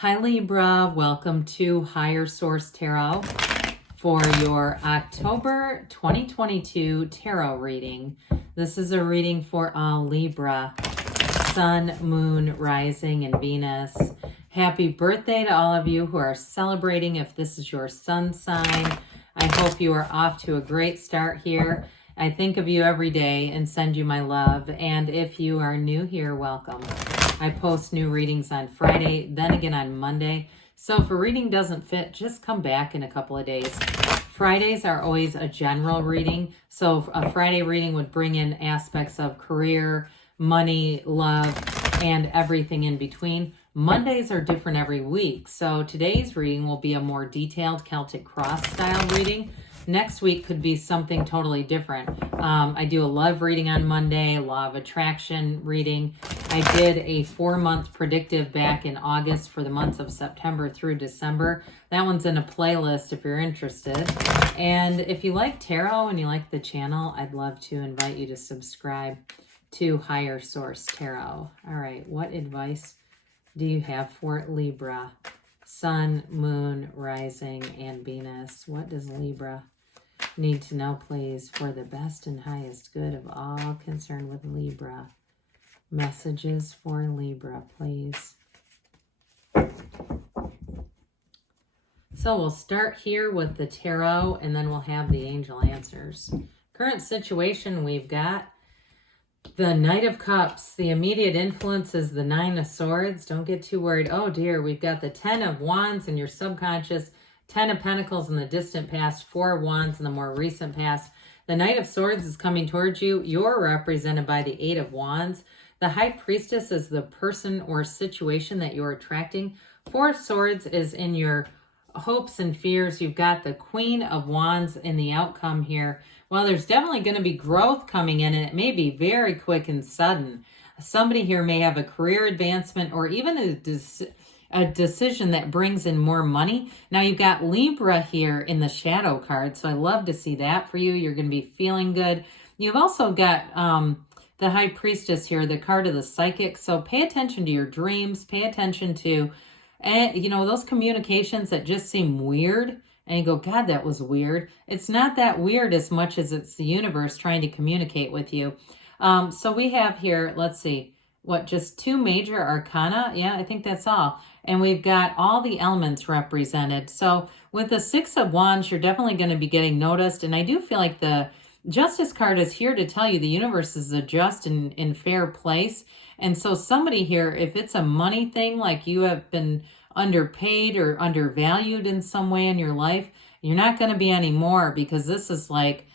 Hi Libra, welcome to Higher Source Tarot for your October 2022 tarot reading. This is a reading for all Libra, Sun, Moon, Rising, and Venus. Happy birthday to all of you who are celebrating if this is your sun sign. I hope you are off to a great start here. I think of you every day and send you my love. And if you are new here, welcome. I post new readings on Friday, then again on Monday. So if a reading doesn't fit, just come back in a couple of days. Fridays are always a general reading. So a Friday reading would bring in aspects of career, money, love, and everything in between. Mondays are different every week. So today's reading will be a more detailed Celtic Cross style reading. Next week could be something totally different. I do a love reading on Monday, law of attraction reading. I did a 4-month predictive back in August for the months of September through December. That one's in a playlist if you're interested. And if you like tarot and you like the channel, I'd love to invite you to subscribe to Higher Source Tarot. All right, what advice do you have for Libra? Sun, Moon, Rising, and Venus. What does Libra need to know, please, for the best and highest good of all concerned with Libra? Messages for Libra, please. So we'll start here with the tarot, and then we'll have the angel answers. Current situation, we've got the Knight of Cups. The immediate influence is the Nine of Swords. Don't get too worried. Oh dear, we've got the 10 of Wands in your subconscious, 10 of Pentacles in the distant past, 4 of Wands in the more recent past. The Knight of Swords is coming towards you. You're represented by the 8 of Wands. The High Priestess is the person or situation that you're attracting. 4 of Swords is in your hopes and fears. You've got the Queen of Wands in the outcome here. Well, there's definitely going to be growth coming in, and it may be very quick and sudden. Somebody here may have a career advancement or even a decision that brings in more money. Now, you've got Libra here in the shadow card, so I love to see that for you. You're going to be feeling good. You've also got the High Priestess here, the card of the psychic. So pay attention to your dreams. Pay attention to, those communications that just seem weird. And you go, God, that was weird. It's not that weird as much as it's the universe trying to communicate with you. So we have here, let's see, just 2 major arcana? Yeah, I think that's all. And we've got all the elements represented. So with the 6 of Wands, you're definitely going to be getting noticed. And I do feel like the Justice card is here to tell you the universe is a just and in fair place. And so somebody here, if it's a money thing, like you have been underpaid or undervalued in some way in your life, you're not going to be anymore, because this is like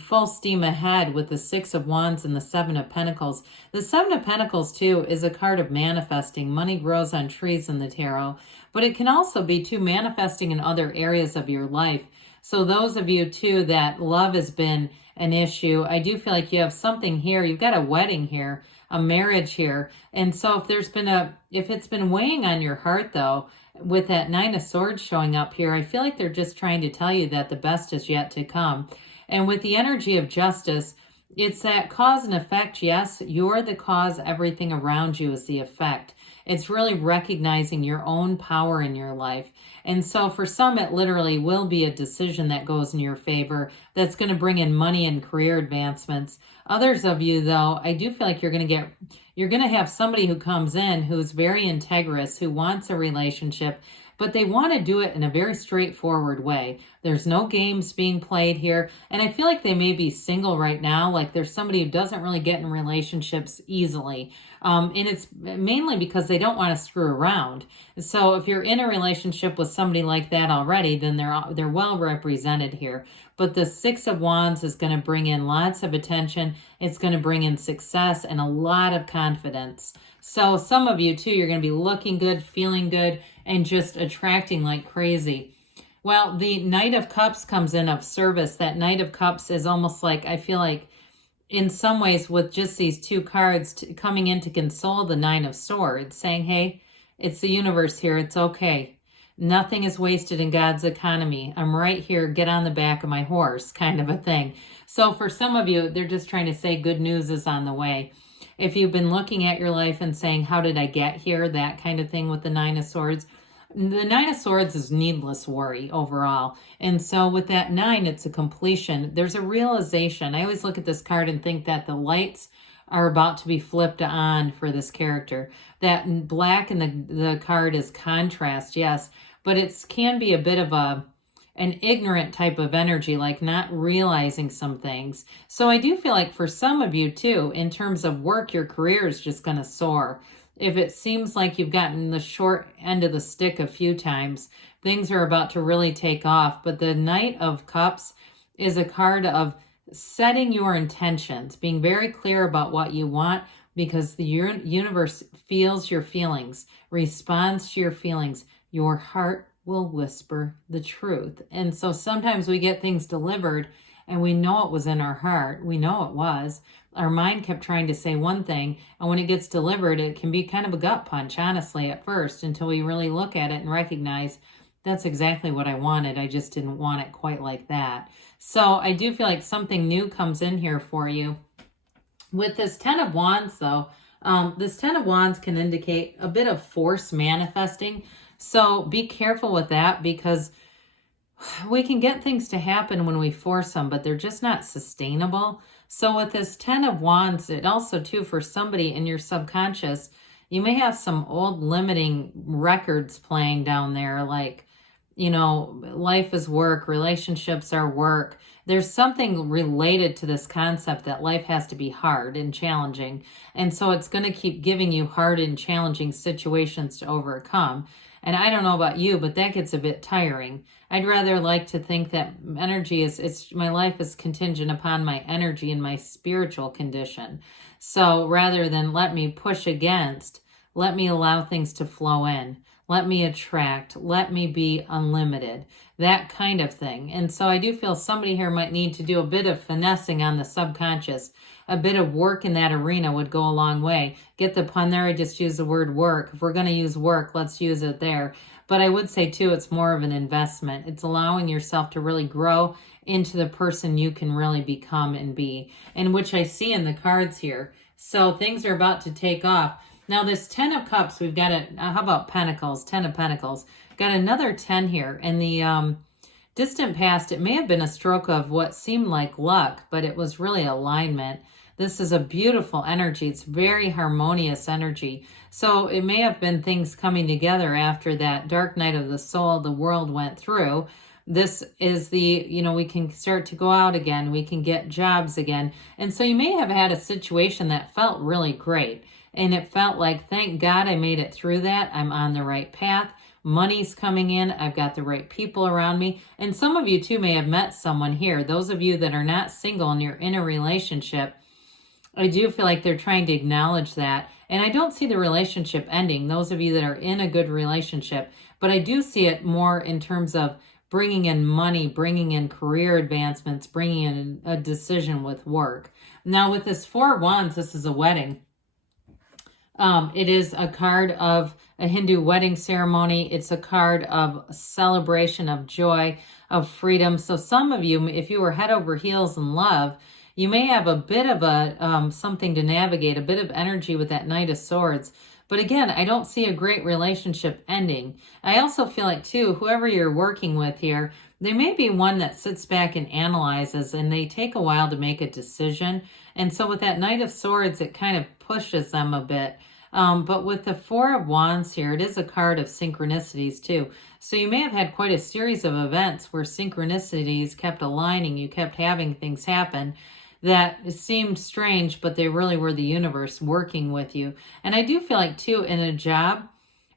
full steam ahead with the 6 of Wands and the 7 of Pentacles. The 7 of Pentacles too is a card of manifesting. Money grows on trees in the tarot, but it can also be too manifesting in other areas of your life. So those of you too that love has been an issue, I do feel like you have something here. You've got a wedding here, a marriage here. And so if it's been weighing on your heart though, with that 9 of Swords showing up here, I feel like they're just trying to tell you that the best is yet to come. And with the energy of justice, it's that cause and effect. Yes, you're the cause. Everything around you is the effect. It's really recognizing your own power in your life. And so for some, it literally will be a decision that goes in your favor that's going to bring in money and career advancements. Others of you, though, I do feel like you're going to have somebody who comes in who's very integrous, who wants a relationship, but they want to do it in a very straightforward way. There's no games being played here. And I feel like they may be single right now. Like there's somebody who doesn't really get in relationships easily. And it's mainly because they don't want to screw around. So if you're in a relationship with somebody like that already, then they're well represented here. But the 6 of Wands is going to bring in lots of attention. It's going to bring in success and a lot of confidence. So some of you too, you're going to be looking good, feeling good, and just attracting like crazy. Well, the Knight of Cups comes in of service. That Knight of Cups is almost like, I feel like in some ways with just these 2 cards coming in to console the 9 of Swords, saying, hey, it's the universe here. It's okay. Nothing is wasted in God's economy. I'm right here. Get on the back of my horse, kind of a thing. So for some of you, they're just trying to say good news is on the way. If you've been looking at your life and saying, how did I get here? That kind of thing with the Nine of Swords. The Nine of Swords is needless worry overall. And so with that 9, it's a completion. There's a realization. I always look at this card and think that the lights are about to be flipped on for this character. That black in the card is contrast, yes, but it can be a bit of an ignorant type of energy, like not realizing some things. So I do feel like for some of you too, in terms of work, your career is just going to soar. If it seems like you've gotten the short end of the stick a few times, things are about to really take off. But the Knight of Cups is a card of setting your intentions, being very clear about what you want, because the universe feels your feelings, responds to your feelings. Your heart will whisper the truth. And so sometimes we get things delivered and we know it was in our heart. We know it was. Our mind kept trying to say one thing, and when it gets delivered, it can be kind of a gut punch, honestly, at first, until we really look at it and recognize that's exactly what I wanted. I just didn't want it quite like that. So I do feel like something new comes in here for you. With this 10 of Wands, though, this 10 of Wands can indicate a bit of force manifesting. So be careful with that, because we can get things to happen when we force them, but they're just not sustainable. So with this 10 of Wands, it also too, for somebody in your subconscious, you may have some old limiting records playing down there, like, you know, life is work, relationships are work. There's something related to this concept that life has to be hard and challenging. And so it's going to keep giving you hard and challenging situations to overcome. And I don't know about you, but that gets a bit tiring. I'd rather like to think that energy is, my life is contingent upon my energy and my spiritual condition. So rather than let me push against, let me allow things to flow in. Let me attract. Let me be unlimited. That kind of thing. And so I do feel somebody here might need to do a bit of finessing on the subconscious. A bit of work in that arena would go a long way. Get the pun there? I just use the word work. If we're going to use work, let's use it there. But I would say too, it's more of an investment. It's allowing yourself to really grow into the person you can really become and be, and which I see in the cards here. So things are about to take off. Now this 10 of Cups, we've got it. How about Pentacles? 10 of Pentacles. Got another 10 here. In the distant past, it may have been a stroke of what seemed like luck, but it was really alignment. This is a beautiful energy. It's very harmonious energy. So it may have been things coming together after that dark night of the soul the world went through. This is the, you know, we can start to go out again. We can get jobs again. And so you may have had a situation that felt really great. And it felt like, thank God I made it through that. I'm on the right path. Money's coming in. I've got the right people around me. And some of you too may have met someone here. Those of you that are not single and you're in a relationship, I do feel like they're trying to acknowledge that. And I don't see the relationship ending, those of you that are in a good relationship. But I do see it more in terms of bringing in money, bringing in career advancements, bringing in a decision with work. Now with this 4 of Wands, this is a wedding. It is a card of a Hindu wedding ceremony. It's a card of celebration, of joy, of freedom. So some of you, if you were head over heels in love, you may have a bit of a something to navigate, a bit of energy with that Knight of Swords. But again, I don't see a great relationship ending. I also feel like too, whoever you're working with here, there may be one that sits back and analyzes, and they take a while to make a decision. And so with that Knight of Swords, it kind of pushes them a bit. But with the 4 of Wands here, it is a card of synchronicities too. So you may have had quite a series of events where synchronicities kept aligning. You kept having things happen that seemed strange, but they really were the universe working with you. And I do feel like too, in a job,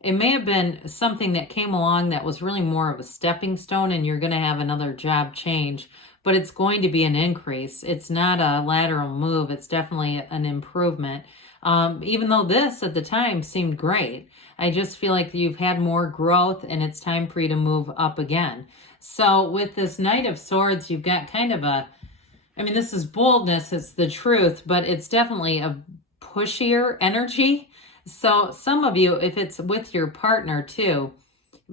it may have been something that came along that was really more of a stepping stone, and you're going to have another job change, but it's going to be an increase. It's not a lateral move. It's definitely an improvement. Even though this at the time seemed great, I just feel like you've had more growth and it's time for you to move up again. So with this Knight of Swords, you've got kind of a, I mean, this is boldness, it's the truth, but it's definitely a pushier energy. So some of you, if it's with your partner too,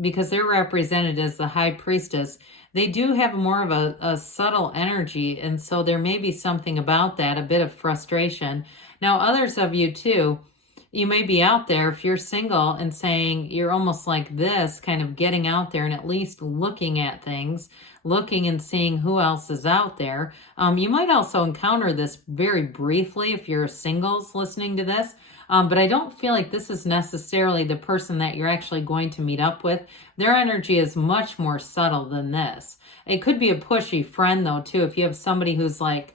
because they're represented as the High Priestess, they do have more of a subtle energy. And so there may be something about that, a bit of frustration. Now, others of you too, you may be out there if you're single and saying you're almost like this, kind of getting out there and at least looking at things, looking and seeing who else is out there. You might also encounter this very briefly if you're singles listening to this. But I don't feel like this is necessarily the person that you're actually going to meet up with. Their energy is much more subtle than this. It could be a pushy friend though too. If you have somebody who's like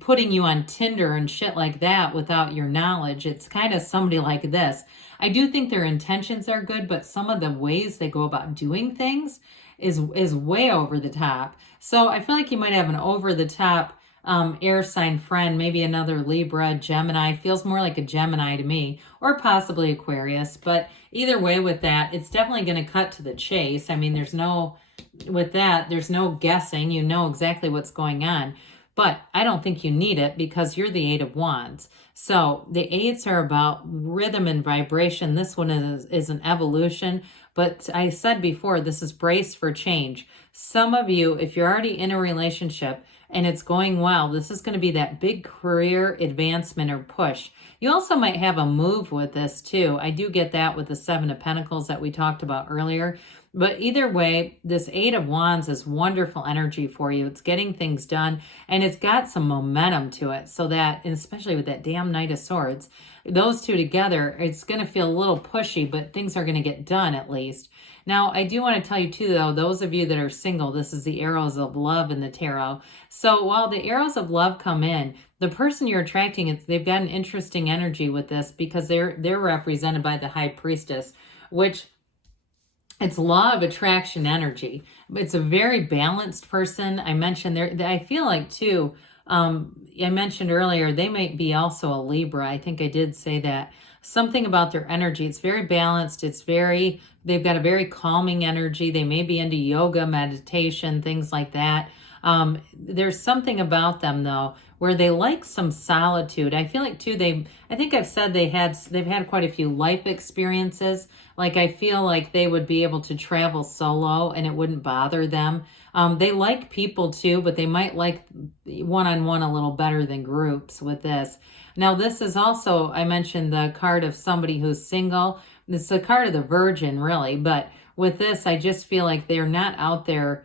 putting you on Tinder and shit like that without your knowledge, it's kind of somebody like this. I do think their intentions are good, but some of the ways they go about doing things is way over the top. So I feel like you might have an over the top air sign friend, maybe another Libra, Gemini. Feels more like a Gemini to me, or possibly Aquarius. But either way with that, it's definitely going to cut to the chase. I mean, there's no guessing. You know exactly what's going on. But I don't think you need it because you're the Eight of Wands. So the eights are about rhythm and vibration. This one is an evolution. But I said before, this is brace for change. Some of you, if you're already in a relationship and it's going well, this is going to be that big career advancement or push. You also might have a move with this too. I do get that with the Seven of Pentacles that we talked about earlier. But either way, this Eight of Wands is wonderful energy for you. It's getting things done, and it's got some momentum to it. So that, and especially with that damn Knight of Swords, those two together, it's going to feel a little pushy, but things are going to get done at least. Now, I do want to tell you too, though, those of you that are single, this is the arrows of love in the tarot. So while the arrows of love come in, the person you're attracting, they've got an interesting energy with this because they're represented by the High Priestess, which it's law of attraction energy. It's a very balanced person. I mentioned I feel like too, I mentioned earlier, they might be also a Libra. I think I did say that. Something about their energy. It's very balanced. They've got a very calming energy. They may be into yoga, meditation, things like that. There's something about them though, where they like some solitude. I feel like too, I think I've said they've had quite a few life experiences. Like I feel like they would be able to travel solo and it wouldn't bother them. They like people too, but they might like one-on-one a little better than groups with this. Now this is also, I mentioned the card of somebody who's single. It's the card of the Virgin really, but with this, I just feel like they're not out there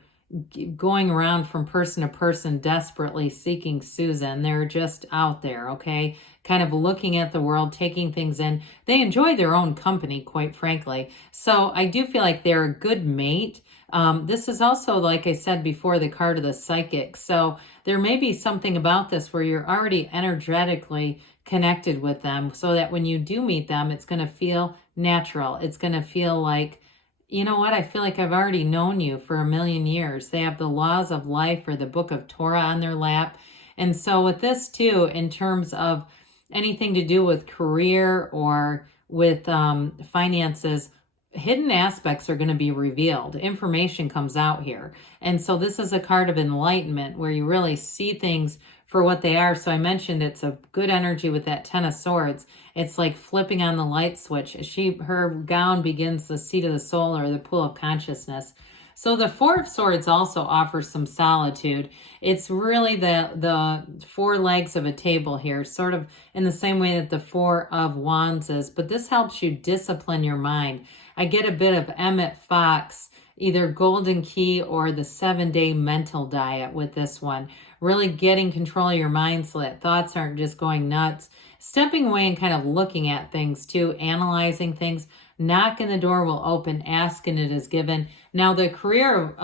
going around from person to person desperately seeking Susan. They're just out there, okay? Kind of looking at the world, taking things in. They enjoy their own company, quite frankly. So I do feel like they're a good mate. This is also, like I said before, the card of the psychic. So there may be something about this where you're already energetically connected with them so that when you do meet them, it's going to feel natural. It's going to feel like, you know what? I feel like I've already known you for a million years. They have the laws of life or the book of Torah on their lap. And so with this too, in terms of anything to do with career or with finances, hidden aspects are going to be revealed. Information comes out here. And so this is a card of enlightenment where you really see things for what they are. So I mentioned it's a good energy with that Ten of Swords. It's like flipping on the light switch. Her gown begins the seat of the soul or the pool of consciousness. So the Four of Swords also offers some solitude. It's really the four legs of a table here, sort of in the same way that the Four of Wands is. But this helps you discipline your mind. I get a bit of Emmett Fox, either Golden Key or the 7-day mental diet with this one. Really getting control of your mind so that thoughts aren't just going nuts. Stepping away and kind of looking at things too, analyzing things. Knocking the door will open, asking it is given. Now the career,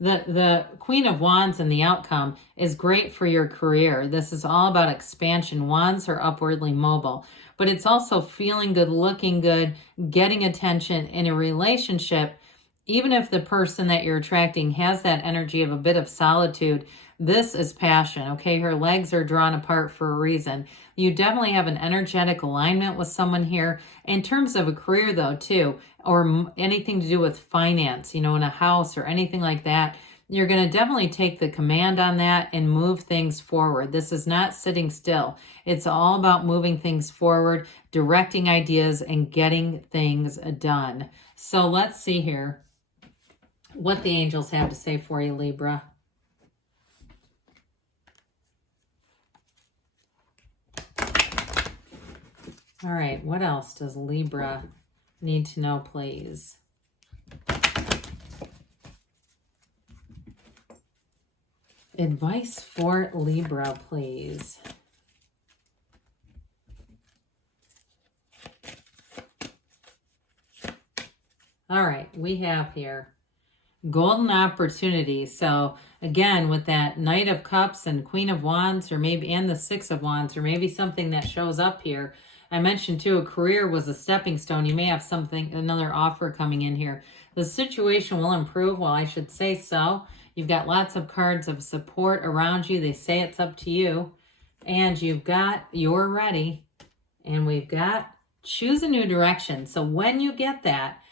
the Queen of Wands and the outcome is great for your career. This is all about expansion. Wands are upwardly mobile, but it's also feeling good, looking good, getting attention in a relationship. Even if the person that you're attracting has that energy of a bit of solitude, this is passion, okay? Her legs are drawn apart for a reason. You definitely have an energetic alignment with someone here. In terms of a career, though, too, or anything to do with finance, in a house or anything like that, you're going to definitely take the command on that and move things forward. This is not sitting still. It's all about moving things forward, directing ideas, and getting things done. So let's see here what the angels have to say for you, Libra. All right, what else does Libra need to know, please? Advice for Libra, please. All right, we have here golden opportunity. So again, with that Knight of Cups and Queen of Wands, or maybe, and the Six of Wands, or maybe something that shows up here. I mentioned too, a career was a stepping stone. You may have something, another offer coming in here. The situation will improve. Well, I should say so. You've got lots of cards of support around you. They say it's up to you. And you've got you're ready. And we've got choose a new direction. So when you get that,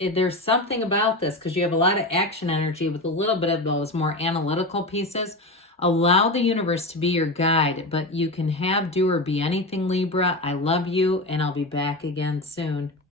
there's something about this because you have a lot of action energy with a little bit of those more analytical pieces. Allow the universe to be your guide, but you can have, do, or be anything, Libra. I love you, and I'll be back again soon.